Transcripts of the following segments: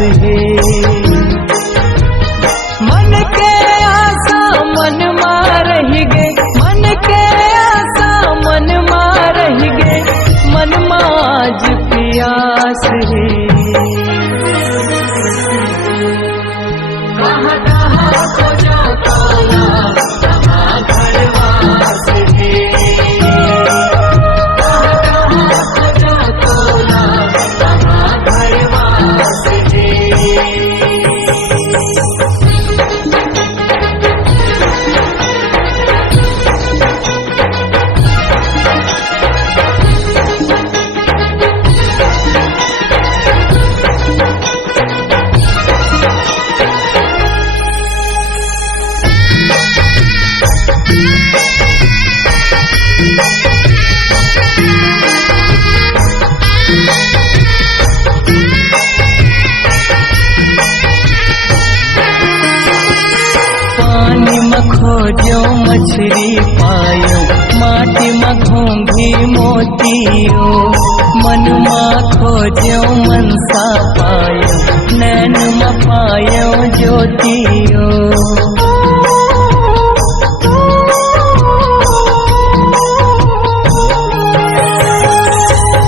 है। मन के आशा मन मार गे, मन के आशा मन मार गे, मन माज प्यास है। कहाँ कहाँ खोजा काला कहाँ घरवास है। खोजो मछली पायो, माटी में घोंघी मोतियो, मन में खोजो मनसा पायो, नैन में पायो ज्योतियो।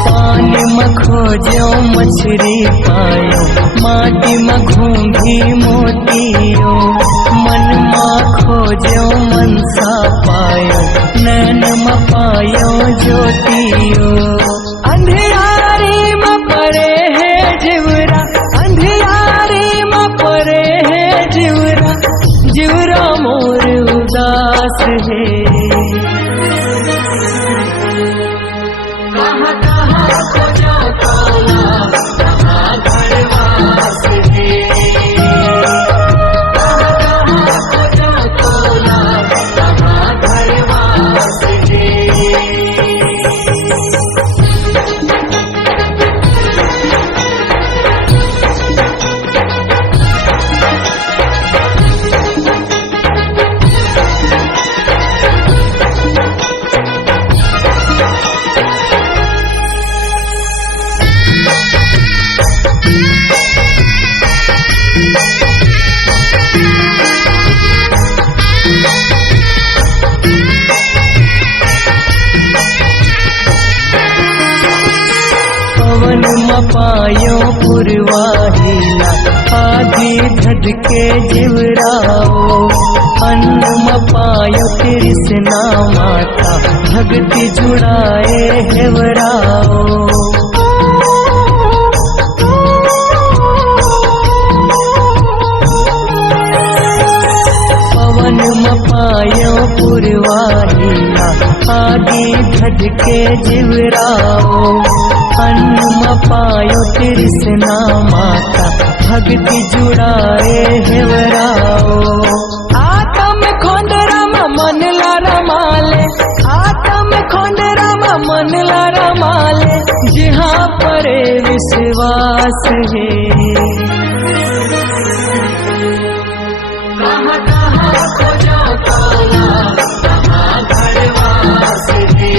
पानी में खोजो मछली पायो, माटी में घोंघी मोतियो, मन में खोजो मनसा पायो, नैन में पायो ज्योतियो। अंधियारी में पड़े है जिवरा, अंधियारी में पड़े है जिवरा, जिवरा मोर उदास है। कहाँ कहाँ खोजा काला कहाँ घरवास है। पवन में पायो पुरवाहिला, आधी धध के जिवराओ, अन्न में पायो कृष्णा माता, भक्ति जुड़ाए हेवराओ। पवन में पायो पुरवाहिला, आधी धध के जिवराओ, अन्न में पायो कृष्णा माता, भक्ति जुड़ाए हेवराओ। आत्म खोंदरा में मन ला रमाले, आत्म खोंदरा में मन ला रमाले, जहाँ परे विश्वास है। कहाँ कहाँ खोजा काला कहाँ घरवास है।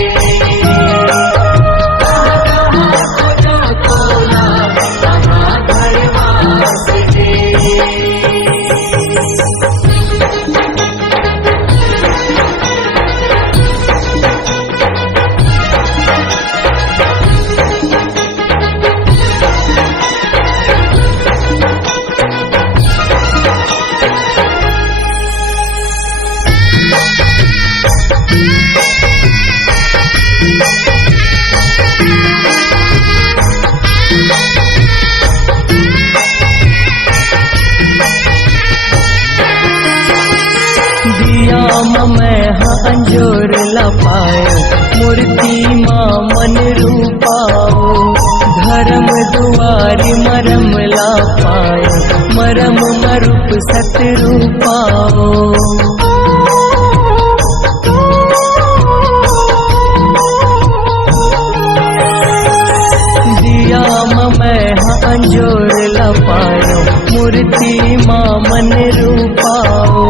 मैं अंजोर ला पायो, मूर्ति माँ मन रूपाओ, धर्म दुआरी मरम ला पायो, मरम मरूप सत रूपाओ। दिया मैं अंजोर ला पायो, मूर्ति माँ मन रूपाओ,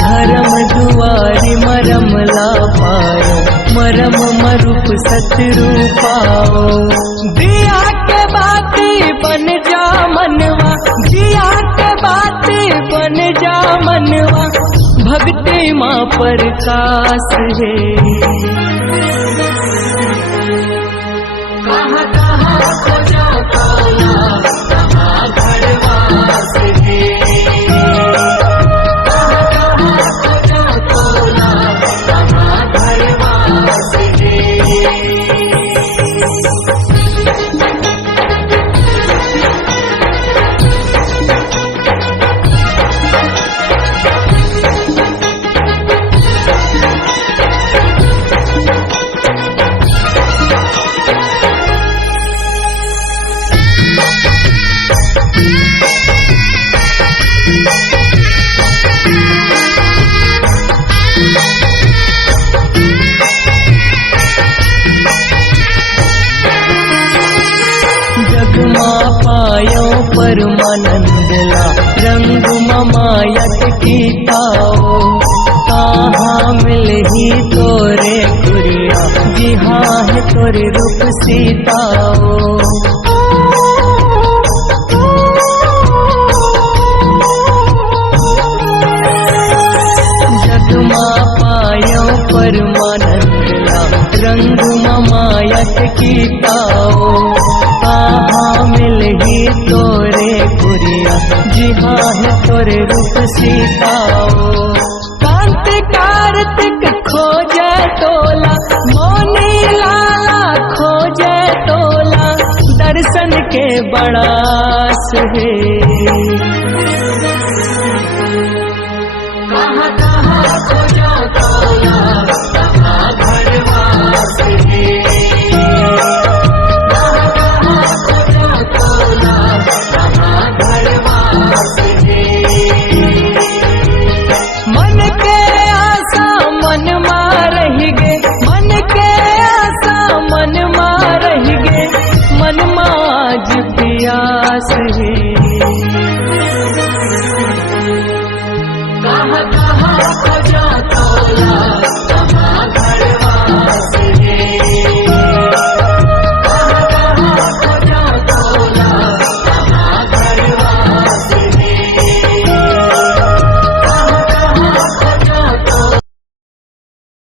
धर्म दुआरी मरम ला पायो, मरम मरूप सत रूपाओ। दिया के बाती बन जा मनवा, बन जा मनवा भक्ति माँ प्रकाश है। कहाँ कहाँ खोजा तोला कहाँ घरवास है। कहाँ कहाँ खोजा तोला कहाँ घरवास है। जगमा पायो परमानंदला रंग ममायत की ताओ। कहाँ मिलही तोरे गुरिया जिहा है तोरे रूप सीताओ। जगमा पायो परमानंदला रंग ममायत की ताओ। कहाँ मिलही तोरे गुरिया जिहा है तोरे रूप सीताओ। कांत कार्तिक खोजे तोला मोनी लाला खोजे तोला दर्शन के बड़ास है।